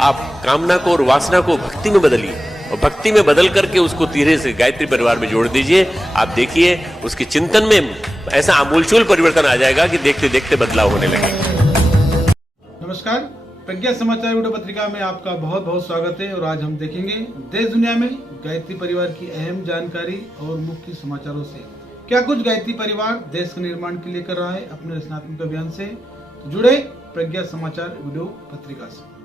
आप कामना को और वासना को भक्ति में बदलिए और भक्ति में बदल करके उसको धीरे से गायत्री परिवार में जोड़ दीजिए। आप देखिए उसके चिंतन में ऐसा आमूलचूल परिवर्तन आ जाएगा कि देखते देखते बदलाव होने लगेगा। नमस्कार, प्रज्ञा समाचार वीडियो पत्रिका में आपका बहुत बहुत स्वागत है। और आज हम देखेंगे देश दुनिया में गायत्री परिवार की अहम जानकारी और मुख्य समाचारों से क्या कुछ गायत्री परिवार देश के निर्माण के लिए कर रहा है अपने रचनात्मक अभियान से। तो जुड़े प्रज्ञा समाचार वीडियो पत्रिका से।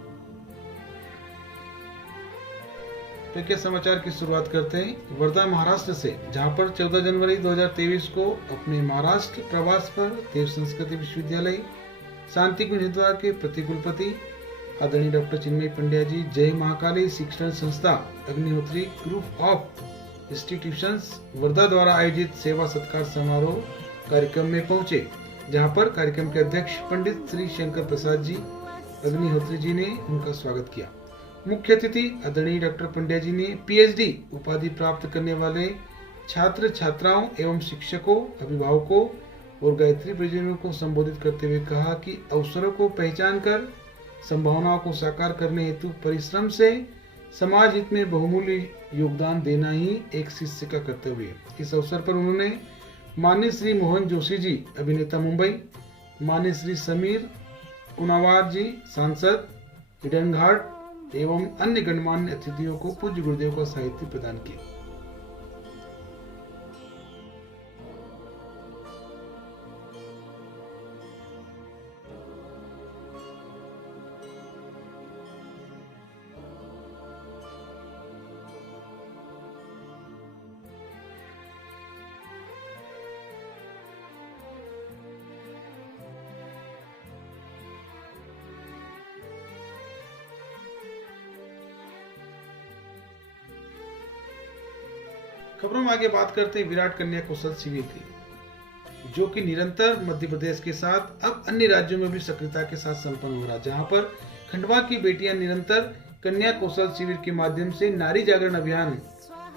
प्रज्ञा समाचार की शुरुआत करते हैं वर्धा महाराष्ट्र से, जहां पर 14 जनवरी 2023 को अपने महाराष्ट्र प्रवास पर देव संस्कृति विश्वविद्यालय शांति कुंज हरिद्वार के प्रतिकुलपति आदरणीय डॉक्टर चिन्मय पंड्या जी जय महाकाली शिक्षण संस्था Agnihotri group of institutions Wardha द्वारा आयोजित सेवा सत्कार समारोह कार्यक्रम में पहुंचे, जहां पर कार्यक्रम के अध्यक्ष पंडित श्री शंकर प्रसाद जी अग्निहोत्री जी ने उनका स्वागत किया। मुख्य अतिथि आदरणीय डॉक्टर पंड्या जी ने पीएचडी उपाधि प्राप्त करने वाले छात्र छात्राओं एवं शिक्षकों, अभिभावकों और गायत्री परिजनों को संबोधित करते हुए कहा कि अवसरों को पहचान कर संभावनाओं को साकार करने हेतु परिश्रम से समाज हित में बहुमूल्य योगदान देना ही एक शिष्य का कर्तव्य है। इस अवसर पर उन्होंने माननीय श्री मोहन जोशी जी अभिनेता मुंबई, माननीय श्री समीर उनावार जी सांसद हिडन घाट एवं अन्य गणमान्य अतिथियों को पूज्य गुरुदेव का साहित्य प्रदान किया। खबरों में आगे बात करते हैं विराट कन्या कौशल शिविर की, जो कि निरंतर मध्य प्रदेश के साथ अब अन्य राज्यों में भी सक्रियता के साथ संपन्न हो रहा है, जहां पर खंडवा की बेटियां निरंतर कन्या कौशल शिविर के माध्यम से नारी जागरण अभियान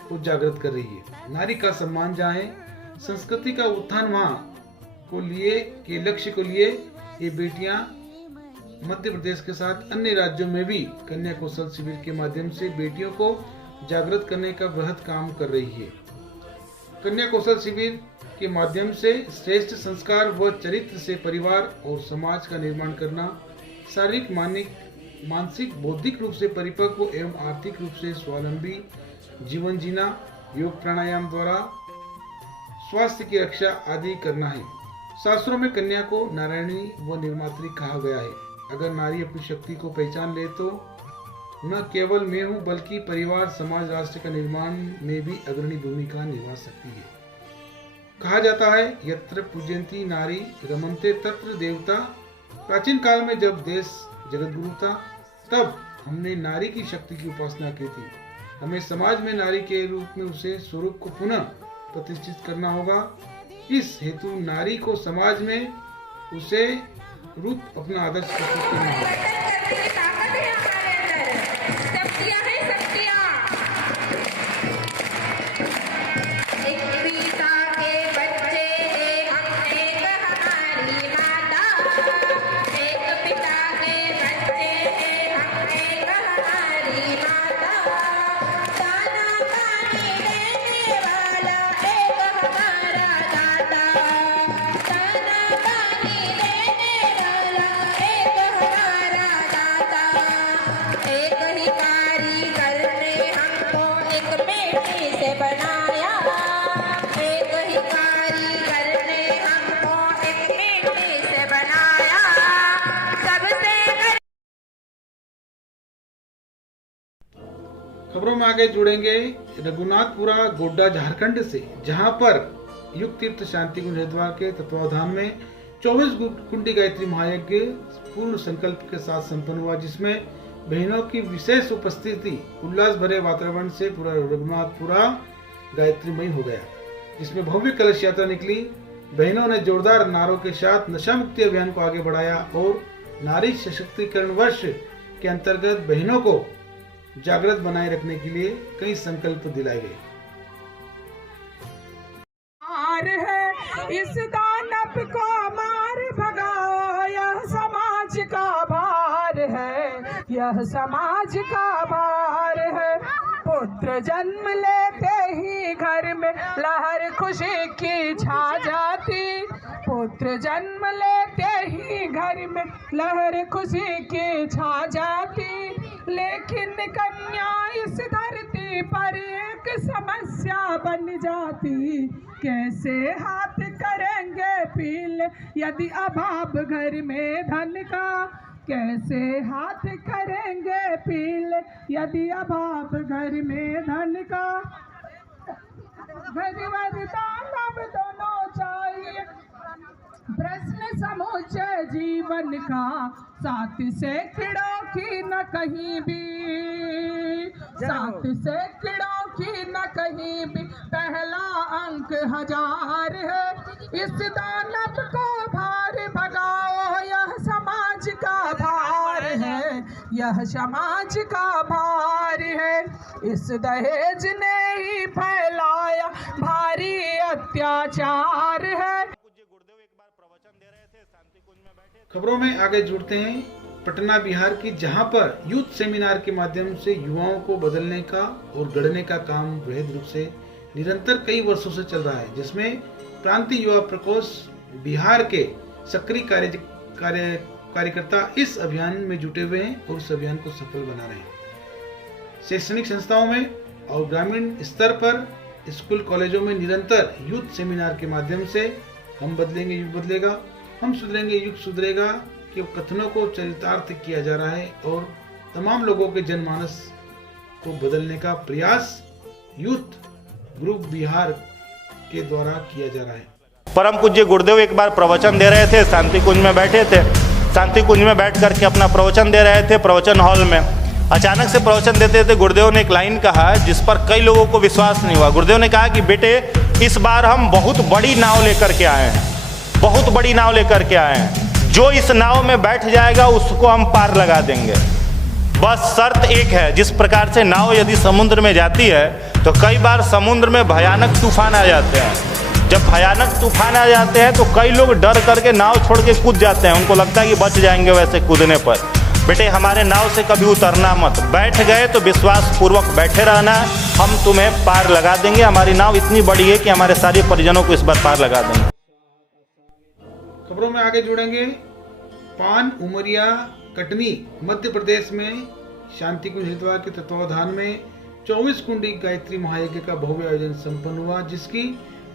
को जागृत कर रही है। नारी का सम्मान जहाँ है, संस्कृति का उत्थान वहाँ को लिए के लक्ष्य को लिए ये बेटियां मध्य प्रदेश के साथ अन्य राज्यों में भी कन्या कौशल शिविर के माध्यम से बेटियों को जागृत करने का बृहद काम कर रही है। कन्या कौशल शिविर के माध्यम से श्रेष्ठ संस्कार व चरित्र से परिवार और समाज का निर्माण करना, शारीरिक मानसिक बौद्धिक रूप से परिपक्व एवं आर्थिक रूप से स्वावलंबी जीवन जीना, योग प्राणायाम द्वारा स्वास्थ्य की रक्षा आदि करना है। शास्त्रों में कन्या को नारायणी व निर्मात्री कहा गया है। अगर नारी अपनी शक्ति को पहचान ले तो न केवल मैं हूँ बल्कि परिवार, समाज, राष्ट्र का निर्माण में भी अग्रणी भूमिका निभा सकती है। कहा जाता है यत्र पूजयंती नारी रमन्ते तत्र देवता। प्राचीन काल में जब देश जगतगुरु था तब हमने नारी की शक्ति की उपासना की थी। हमें समाज में नारी के रूप में उसे स्वरूप को पुनः प्रतिष्ठित करना होगा। इस हेतु नारी को समाज में उसे रूप अपना आदर्श प्रस्तुत करना होगा। खबरों में आगे जुड़ेंगे रघुनाथपुरा गोड्डा झारखंड से, जहां पर युग तीर्थ शांति कुंज हरिद्वार के तत्वावधान में 24 कुंडी गायत्री महायज्ञ पूर्ण संकल्प के साथ संपन्न हुआ, जिसमें बहनों की विशेष उपस्थिति उल्लास भरे वातावरण से पूरा रघुनाथपुरा गायत्रीमय हो गया, जिसमें भव्य कलश यात्रा निकली। बहनों ने जोरदार नारों के साथ नशा मुक्ति अभियान को आगे बढ़ाया और नारी सशक्तिकरण वर्ष के अंतर्गत बहनों को जागृत बनाए रखने के लिए कई संकल्प दिलाए गए। इस दानव को मार भगाओ, यह समाज का भार है, यह यह समाज का भार है। पुत्र जन्म लेते ही घर में लहर खुशी की छा जाती। पुत्र जन्म लेते ही घर में लहर खुशी की छा जाती। लेकिन कन्या इस धरती पर एक समस्या बन जाती। कैसे हाथ करेंगे पीले यदि अभाव घर में धन का। कैसे हाथ करेंगे पीले यदि अभाव घर में धन का। घर वरदान अब दोनों चाहिए। प्रश्न समुचे जीवन का सात सैकड़ों की न कहीं भी। सात सैकड़ों की न कहीं भी पहला अंक 1000 है। इस दानव को भार भगाओ यह समाज का भार है। यह समाज का भार है। इस दहेज ने ही फैलाया भारी अत्याचार है। खबरों में आगे जुड़ते हैं पटना बिहार की, जहां पर यूथ सेमिनार के माध्यम से युवाओं को बदलने का और गढ़ने का काम वृहद रूप से निरंतर कई वर्षों से चल रहा है, जिसमें प्रांतीय युवा प्रकोष्ठ बिहार के सक्रिय कार्यकर्ता इस अभियान में जुटे हुए हैं और इस अभियान को सफल बना रहे हैं। शैक्षणिक संस्थाओं में और ग्रामीण स्तर पर स्कूल कॉलेजों में निरंतर यूथ सेमिनार के माध्यम से हम बदलेंगे युग बदलेगा, हम सुधरेंगे युग सुधरेगा के कथनों को चरितार्थ किया जा रहा है और तमाम लोगों के जनमानस को बदलने का प्रयास यूथ ग्रुप बिहार के द्वारा किया जा रहा है। परम पूज्य गुरुदेव एक बार प्रवचन दे रहे थे, शांति कुंज में बैठे थे। शांति कुंज में बैठ करके अपना प्रवचन दे रहे थे प्रवचन हॉल में। अचानक से प्रवचन देते थे गुरुदेव ने एक लाइन कहा जिस पर कई लोगों को विश्वास नहीं हुआ। गुरुदेव ने कहा कि बेटे इस बार हम बहुत बड़ी नाव लेकर के आए हैं, बहुत बड़ी नाव लेकर के आए हैं। जो इस नाव में बैठ जाएगा उसको हम पार लगा देंगे। बस शर्त एक है, जिस प्रकार से नाव यदि समुद्र में जाती है तो कई बार समुद्र में भयानक तूफान आ जाते हैं। जब भयानक तूफान आ जाते हैं तो कई लोग डर करके नाव छोड़ के कूद जाते हैं, उनको लगता है कि बच जाएंगे वैसे कूदने पर। बेटे हमारे नाव से कभी उतरना मत, बैठ गए तो विश्वास पूर्वक बैठे रहना, हम तुम्हें पार लगा देंगे। हमारी नाव इतनी बड़ी है कि हमारे सारे परिजनों को इस बार पार लगा देंगे। खबरों में आगे जुड़ेंगे पान उमरिया कटनी मध्य प्रदेश में शांति कुंज हरिद्वार के तत्वावधान में 24 कुंडी गायत्री महायज्ञ का भव्य आयोजन संपन्न हुआ, जिसकी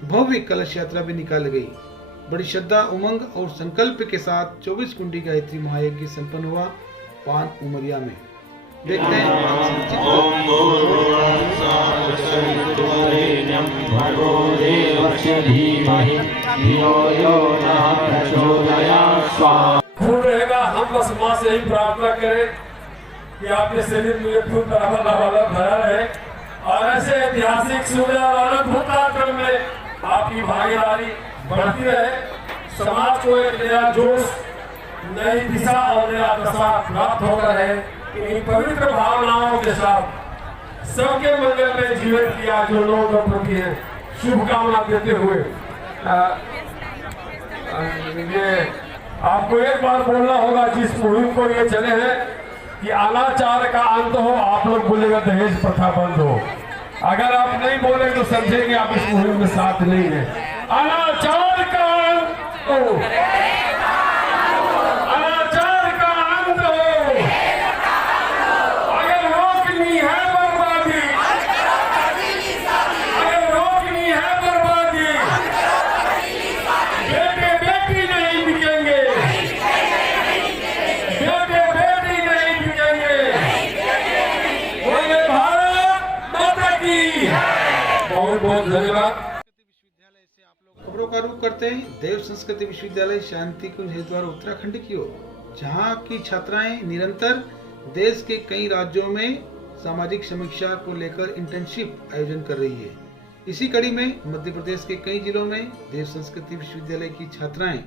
भव्य कलश यात्रा भी निकाली गई। बड़ी श्रद्धा उमंग और संकल्प के साथ 24 कुंडी गायत्री महायज्ञ संपन्न हुआ पान उमरिया में। देखते हैं हम बस माँ से ही प्रार्थना करें कि आपके शरीर में खून बराबर भरा रहे और ऐसे ऐतिहासिक सुविधा और अद्भुत कार्यक्रम में आपकी भागीदारी बढ़ती रहे। समाज को एक नया जोश, नई दिशा और नया दशा प्राप्त होता है। इन पवित्र भावनाओं के साथ सबके मंगल में जीवन किया जो लोग प्रति है शुभकामना देते हुए ये आपको एक बार बोलना होगा जिस मुहिम को ये चले हैं कि अनाचार का अंत हो। आप लोग बोलेगा दहेज प्रथा बंद हो। अगर आप नहीं बोले तो समझेंगे आप इस मुहिम में साथ नहीं है। अनाचार का अंत हो, अनाचार का अंत हो। अगर रोकनी है बर्बादी, अगर रोकनी है बर्बादी, बेटे बेटी नहीं बिकेंगे, बेटे बेटी नहीं बिकेंगे। बोले भारत माता की। बहुत बहुत धन्यवाद। खबरों का रुख करते हैं देव संस्कृति विश्वविद्यालय शांति कुंज हरिद्वार उत्तराखंड की ओर, जहां की छात्राएं निरंतर देश के कई राज्यों में सामाजिक समीक्षा को लेकर इंटर्नशिप आयोजन कर रही है। इसी कड़ी में मध्य प्रदेश के कई जिलों में देव संस्कृति विश्वविद्यालय की छात्राएं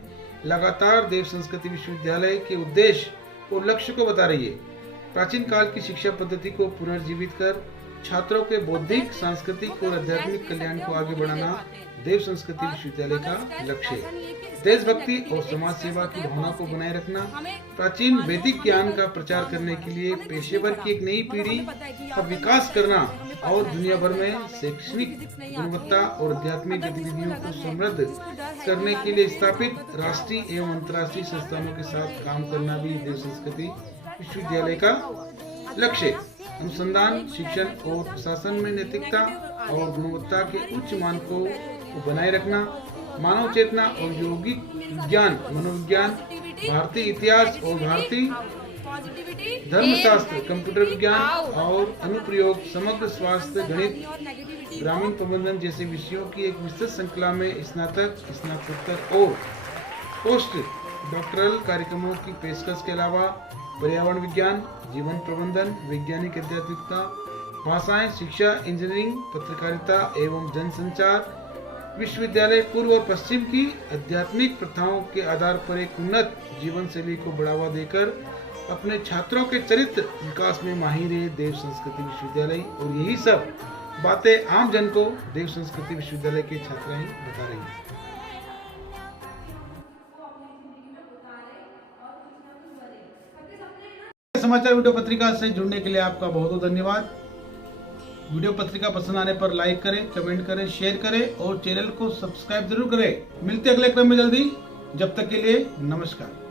लगातार देव संस्कृति विश्वविद्यालय के उद्देश्य और लक्ष्य को बता रही है। प्राचीन काल की शिक्षा पद्धति को पुनर्जीवित कर छात्रों के बौद्धिक, सांस्कृतिक और आध्यात्मिक कल्याण को आगे बढ़ाना देव संस्कृति विश्वविद्यालय का लक्ष्य। देशभक्ति और समाज सेवा की भावना को बनाए रखना, प्राचीन वैदिक ज्ञान का प्रचार करने के लिए पेशेवर की एक नई पीढ़ी का विकास करना और दुनिया भर में शैक्षणिक गुणवत्ता और आध्यात्मिक गतिविधियों को समृद्ध करने के लिए स्थापित राष्ट्रीय एवं अंतर्राष्ट्रीय संस्थानों के साथ काम करना भी देव संस्कृति विश्वविद्यालय का लक्ष्य। अनुसंधान, शिक्षण और प्रशासन में नैतिकता और गुणवत्ता के उच्च मानकों को बनाए रखना, मानव चेतना और यौगिक विज्ञान, मनोविज्ञान, भारतीय इतिहास और भारतीय धर्मशास्त्र, कंप्यूटर विज्ञान और अनुप्रयोग, समग्र स्वास्थ्य, गणित, ग्रामीण प्रबंधन जैसे विषयों की एक विस्तृत श्रृंखला में स्नातक, स्नातकोत्तर और पोस्ट डॉक्टरल कार्यक्रमों की पेशकश के अलावा पर्यावरण विज्ञान, जीवन प्रबंधन, वैज्ञानिक आध्यात्मिकता, भाषाएं, शिक्षा, इंजीनियरिंग, पत्रकारिता एवं जनसंचार। विश्वविद्यालय पूर्व और पश्चिम की आध्यात्मिक प्रथाओं के आधार पर एक उन्नत जीवन शैली को बढ़ावा देकर अपने छात्रों के चरित्र विकास में माहिर है देव संस्कृति विश्वविद्यालय। और यही सब बातें आम जन को देव संस्कृति विश्वविद्यालय के छात्राएं बता रही हैं। समाचार वीडियो पत्रिका से जुड़ने के लिए आपका बहुत बहुत धन्यवाद। वीडियो पत्रिका पसंद आने पर लाइक करें, कमेंट करें, शेयर करें और चैनल को सब्सक्राइब जरूर करें। मिलते अगले क्रम में जल्दी। जब तक के लिए नमस्कार।